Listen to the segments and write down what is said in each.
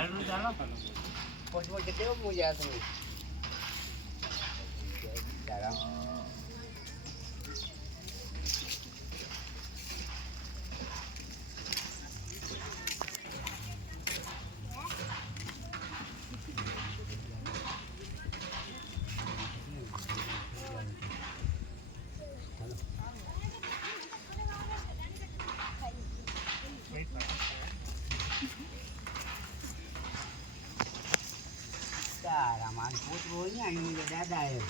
હાલો ચાલો પોચમો કેવો પૂજા તમે ચાલો તારા માન પોતરો અહીંયા એની દાદા એ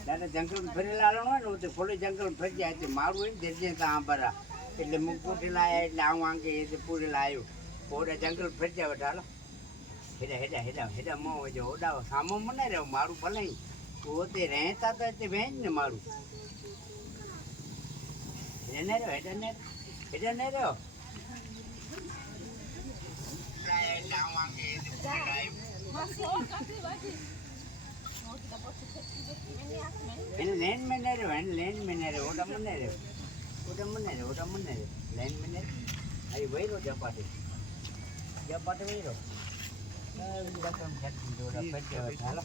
દાદા જંગલ ફરેલા હોય ને તો ફોલે જંગલ ફરી જાય મારું હોય ને જજે ત્યાં ભરા એટલે મુખ પૂટેલા એટલે આવું આંકે એટલે પૂરેલા આવ્યું ઓડા જંગલ ફરી જાય હાલો હેડા હેડા હેડા હેડા મો જો ઓડા સામો મને રહ્યો મારું ભલે પોતે રહેતા તો તે વેચ ને મારું એને રહ્યો હેડા ને રહ્યો એને લેન में नहीं रहो એને લેન में नहीं रहो ओटा મને રહ્યો લેન में नहीं आई वही रो जपाटे वही रो रकम खेती जोड़ा फटे हालो